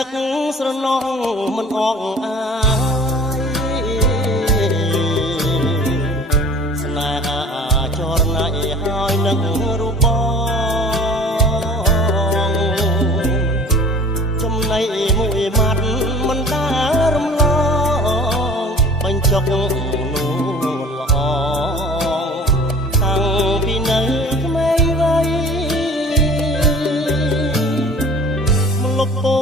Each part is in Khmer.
នឹកស្រណងមិនអងអាយស្នេហាចរណៃហើយនឹងរូបបងចំណៃមួយម៉ាត់មិនដារំលងបញ្ចុកនួនល្អតាំងពីនៅក្មេងវ័យមកលុបពោ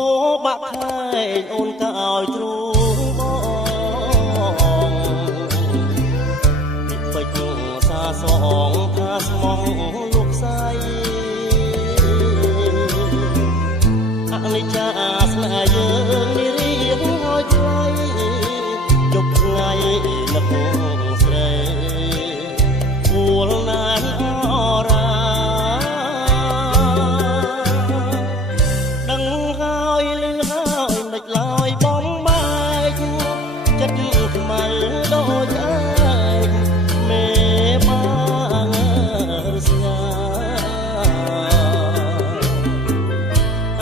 បាក់ខែងអូនក៏ឲ្យជ្រូងបងពីពេជ្រសាសងថាស្មងលោកស្រីអនិច្ចាស្នេហ៍យើងនេះរៀងហើយឆ្លៃជប់ថ្ងៃនឹកស្រីគួលណានអរាដឹងហើយលឺហើយមិនឡើយបំបែកចិត្តខ្មៅដូចឯងមេបាងស្ងា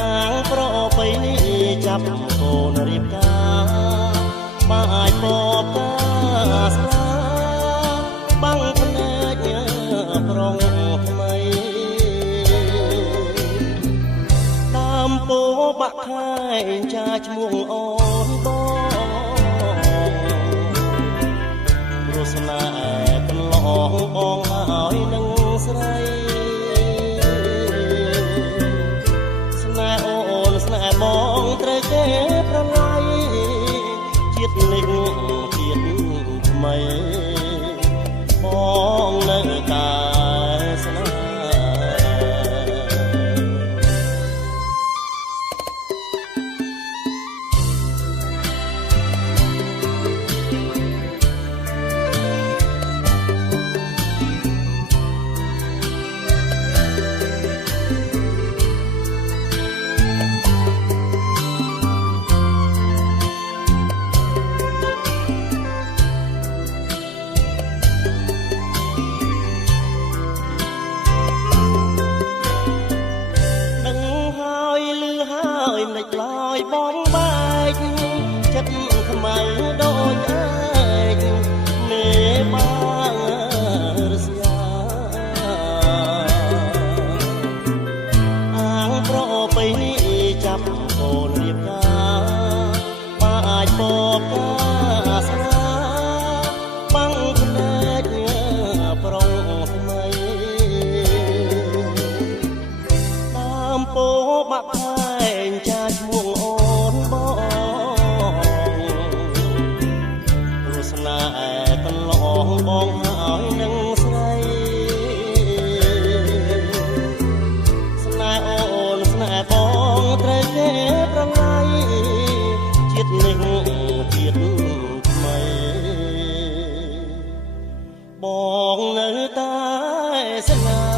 អាងប្របីនេះចាប់កូនរៀបការបាយបបកាស្លាបាំងភ្នែកប្រងថ្មីតាមពោបាក់ខែងចាឈ្មោះអូនបងរសនាកន្លងបងហើយនឹងស្រីស្នេហ៍អូនស្នេហ៍បងត្រូវគេប្រឡ័យជាតិនេះជាតិថ្មីបងនៅតែស្នេហ៍មិនឡើយបងបែកចិត្តខ្មៅដូចឯងមេបារស្យាអាងប្របីនេះចាប់កូនរៀបការបាយបបកាស្លាបាំងភ្នែកប្រងថ្មីតាមពោបាក់ខែងចាឈ្មោះអូនបងរសនាកន្លងបងហើយនឹងស្រីស្នេហ៍អូនស្នេហ៍បងត្រូវគេប្រឡ័យជាតិនេះជាតិថ្មីបងនៅតែស្នេហ៍